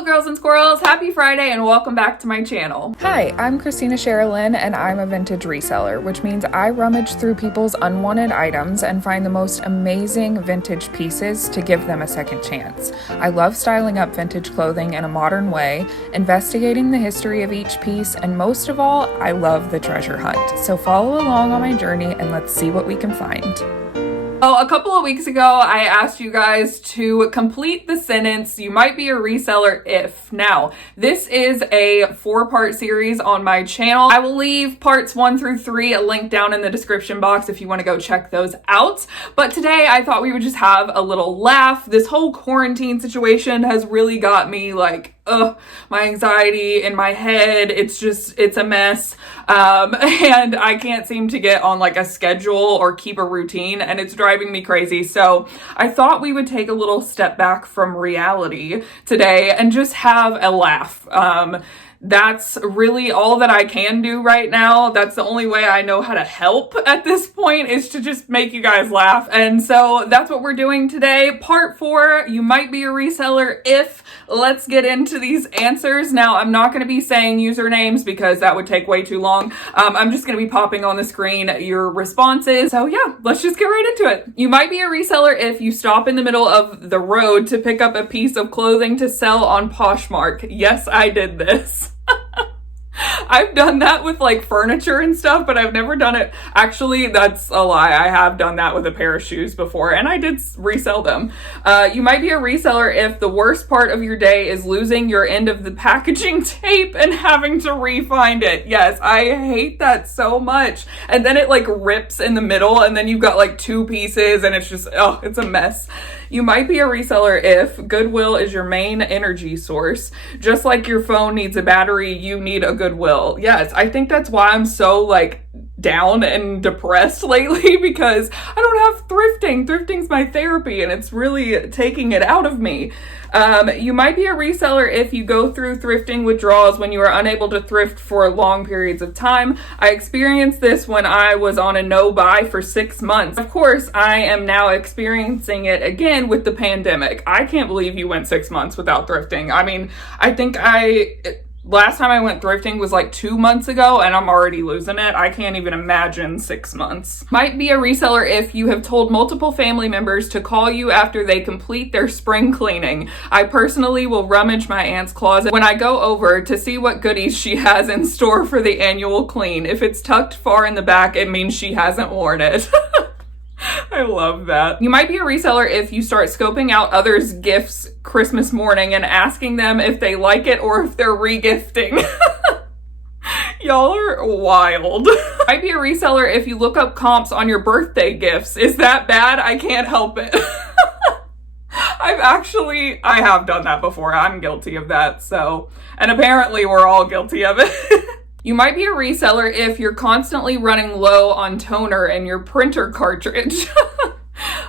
Hello girls and squirrels, happy Friday and welcome back to my channel. Hi, I'm Christina Sherilyn and I'm a vintage reseller, which means I rummage through people's unwanted items and find the most amazing vintage pieces to give them a second chance. I love styling up vintage clothing in a modern way, investigating the history of each piece, and most of all, I love the treasure hunt. So follow along on my journey and let's see what we can find. Oh, a couple of weeks ago, I asked you guys to complete the sentence, you might be a reseller if. Now, this is a 4-part series on my channel. I will leave parts 1 through 3 a link down in the description box if you want to go check those out. But today I thought we would just have a little laugh. This whole quarantine situation has really got me like, my anxiety in my head, it's a mess. And I can't seem to get on like a schedule or keep a routine, and it's driving me crazy. So I thought we would take a little step back from reality today and just have a laugh. That's really all that I can do right now. That's the only way I know how to help at this point, is to just make you guys laugh. And so that's what we're doing today. Part 4, you might be a reseller if. Let's get into these answers. Now, I'm not going to be saying usernames because that would take way too long. I'm just going to be popping on the screen your responses. So yeah, let's just get right into it. You might be a reseller if you stop in the middle of the road to pick up a piece of clothing to sell on POSHMARK. Yes, I did this. I've done that with like furniture and stuff, but I've never done it. Actually, that's a lie. I have done that with a pair of shoes before, and I did resell them. You might be a reseller if the worst part of your day is losing your end of the packaging tape and having to re-find it. Yes, I hate that so much. And then it like rips in the middle, and then you've got like 2 pieces, and it's just, it's a mess. You might be a reseller if Goodwill is your main energy source. Just like your phone needs a battery, you need a Goodwill. Yes, I think that's why I'm so like down and depressed lately, because I don't have thrifting. Thrifting's my therapy and it's really taking it out of me. You might be a reseller if you go through thrifting withdrawals when you are unable to thrift for long periods of time. I experienced this when I was on a no-buy for 6 months. Of course, I am now experiencing it again with the pandemic. I can't believe you went 6 months without thrifting. I mean, I think last time I went thrifting was like 2 months ago, and I'm already losing it. I can't even imagine 6 months. Might be a reseller if you have told multiple family members to call you after they complete their spring cleaning. I personally will rummage my aunt's closet when I go over to see what goodies she has in store for the annual clean. If it's tucked far in the back, it means she hasn't worn it. I love that. You might be a reseller if you start scoping out others' gifts Christmas morning and asking them if they like it or if they're re-gifting. Y'all are wild. Might be a reseller if you look up comps on your birthday gifts. Is that bad? I can't help it. I have done that before. I'm guilty of that. So, and apparently we're all guilty of it. You might be a reseller if you're constantly running low on toner in your printer cartridge.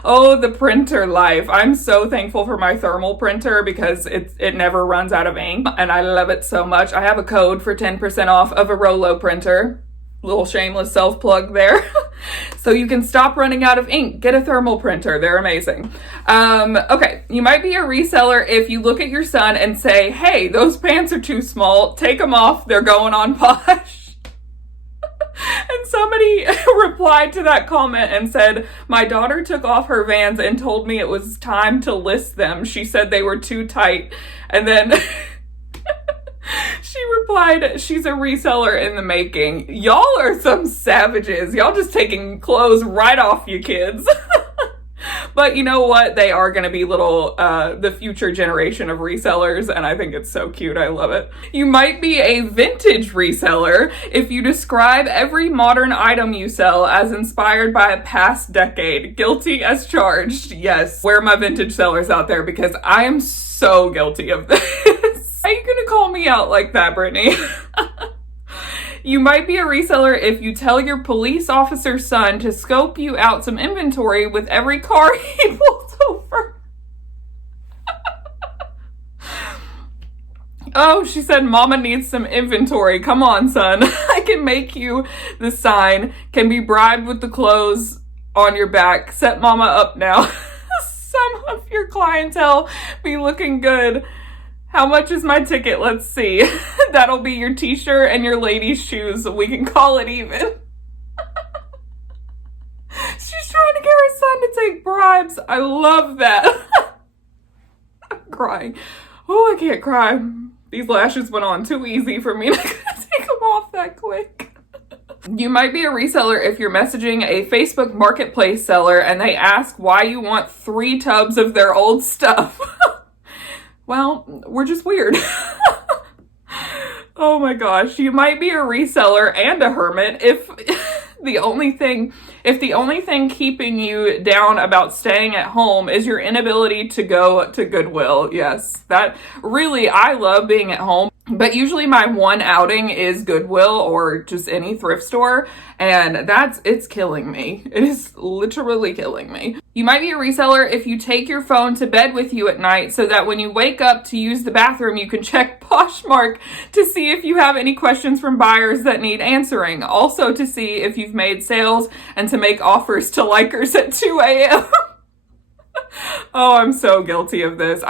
Oh, the printer life. I'm so thankful for my thermal printer because it never runs out of ink, and I love it so much. I have a code for 10% off of a ROLLO printer. Little shameless self-plug there. So you can stop running out of ink. Get a thermal printer. They're amazing. Okay, you might be a reseller if you look at your son and say, hey, those pants are too small. Take them off. They're going on Posh. And somebody replied to that comment and said, my daughter took off her Vans and told me it was time to list them. She said they were too tight. And then she replied, she's a reseller in the making. Y'all are some savages. Y'all just taking clothes right off you kids. But you know what? They are going to be the future generation of resellers, and I think it's so cute. I love it. You might be a vintage reseller if you describe every modern item you sell as inspired by a past decade. Guilty as charged. Yes. Where are my vintage sellers out there? Because I am so guilty of this. Why are you gonna call me out like that, Brittany? You might be a reseller if you tell your police officer's son to scope you out some inventory with every car he pulls over. Oh, she said, Mama needs some inventory. Come on, son. I can make you the sign. Can be bribed with the clothes on your back. Set Mama up now. Some of your clientele be looking good How much is my ticket? Let's see. That'll be your t-shirt and your lady's shoes. We can call it even. She's trying to get her son to take bribes. I love that. I'm crying. Oh, I can't cry. These lashes went on too easy for me to take them off that quick. You might be a reseller if you're messaging a Facebook marketplace seller and they ask why you want 3 tubs of their old stuff. Well, we're just weird. Oh my gosh. You might be a reseller and a hermit if the only thing keeping you down about staying at home is your inability to go to Goodwill. Yes, that really, I love being at home, but usually my one outing is Goodwill or just any thrift store, and it's killing me. It is literally killing me. You might be a reseller if you take your phone to bed with you at night so that when you wake up to use the bathroom, you can check POSHMARK to see if you have any questions from buyers that need answering. Also to see if you've made sales and to make offers to likers at 2 a.m. Oh, I'm so guilty of this.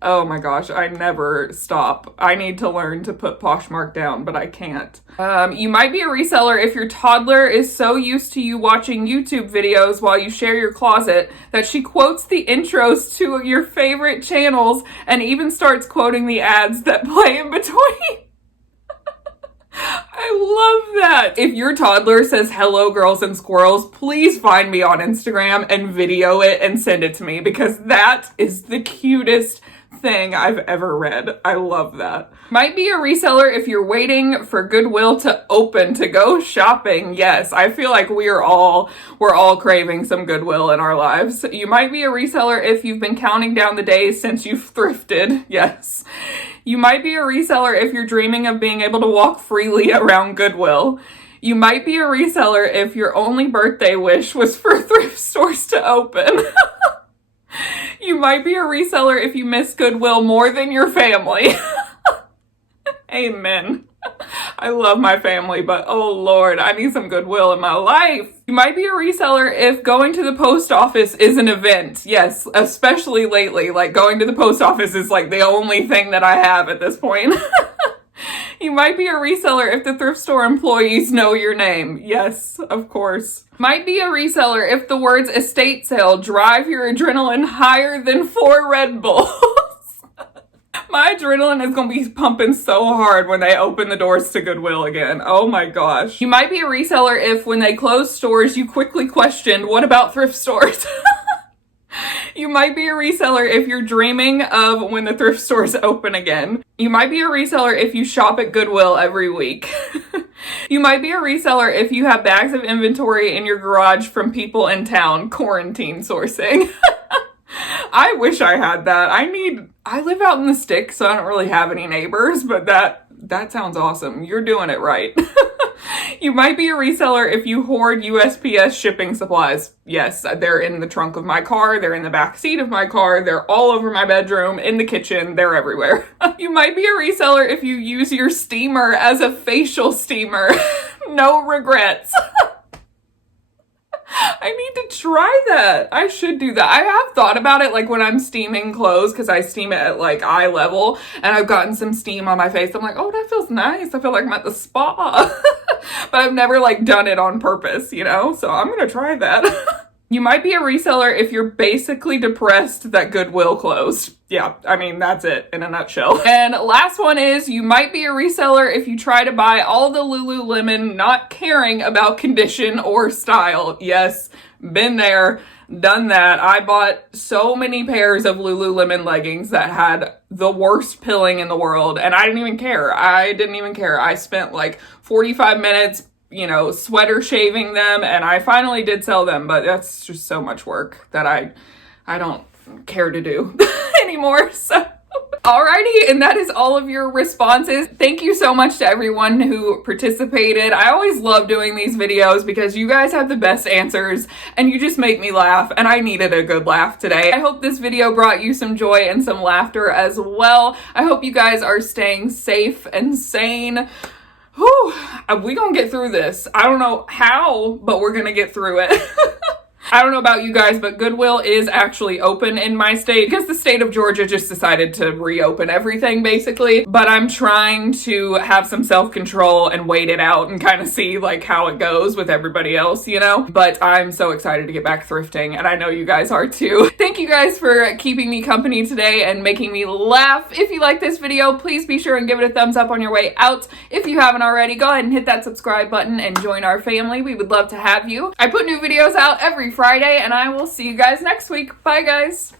Oh my gosh, I never stop. I need to learn to put Poshmark down, but I can't. You might be a reseller if your toddler is so used to you watching YouTube videos while you share your closet that she quotes the intros to your favorite channels and even starts quoting the ads that play in between. I love that. If your toddler says hello girls and squirrels, please find me on Instagram and video it and send it to me because that is the cutest thing I've ever read. I love that. Might be a reseller if you're waiting for Goodwill to open to go shopping. Yes, I feel like we're all craving some Goodwill in our lives. You might be a reseller if you've been counting down the days since you've thrifted. Yes. You might be a reseller if you're dreaming of being able to walk freely around Goodwill. You might be a reseller if your only birthday wish was for thrift stores to open. You might be a reseller if you miss Goodwill more than your family. Amen. I love my family, but oh Lord, I need some Goodwill in my life. You might be a reseller if going to the post office is an event. Yes, especially lately. Like going to the post office is like the only thing that I have at this point. You might be a reseller if the thrift store employees know your name. Yes, of course. Might be a reseller if the words estate sale drive your adrenaline higher than 4 Red Bulls. My adrenaline is going to be pumping so hard when they open the doors to Goodwill again. Oh my gosh. You might be a reseller if when they close stores, you quickly questioned, what about thrift stores? You might be a reseller if you're dreaming of when the thrift stores open again. You might be a reseller if you shop at Goodwill every week. You might be a reseller if you have bags of inventory in your garage from people in town, quarantine sourcing. I wish I had that. I live out in the sticks, so I don't really have any neighbors, but that sounds awesome. You're doing it right. You might be a reseller if you hoard USPS shipping supplies. Yes, they're in the trunk of my car, they're in the back seat of my car, they're all over my bedroom, in the kitchen, they're everywhere. You might be a reseller if you use your steamer as a facial steamer. No regrets. I need to try that. I should do that. I have thought about it like when I'm steaming clothes because I steam it at like eye level and I've gotten some steam on my face. I'm like, oh, that feels nice. I feel like I'm at the spa. But I've never like done it on purpose, you know? So I'm going to try that. You might be a reseller if you're basically depressed that Goodwill closed. Yeah, I mean, that's it in a nutshell. And last one is you might be a reseller if you try to buy all the Lululemon not caring about condition or style. Yes, been there, done that. I bought so many pairs of Lululemon leggings that had the worst pilling in the world and I didn't even care. I spent like 45 minutes sweater shaving them, and I finally did sell them, but that's just so much work that I don't care to do anymore. So alrighty, and that is all of your responses. Thank you so much to everyone who participated. I always love doing these videos because you guys have the best answers and you just make me laugh, and I needed a good laugh today. I hope this video brought you some joy and some laughter as well. I hope you guys are staying safe and sane. Whew, we gonna get through this. I don't know how, but we're gonna get through it. I don't know about you guys, but Goodwill is actually open in my state because the state of Georgia just decided to reopen everything basically. But I'm trying to have some self-control and wait it out and kind of see like how it goes with everybody else, you know? But I'm so excited to get back thrifting, and I know you guys are too. Thank you guys for keeping me company today and making me laugh. If you like this video, please be sure and give it a thumbs up on your way out. If you haven't already, go ahead and hit that subscribe button and join our family. We would love to have you. I put new videos out every Friday, and I will see you guys next week. Bye, guys.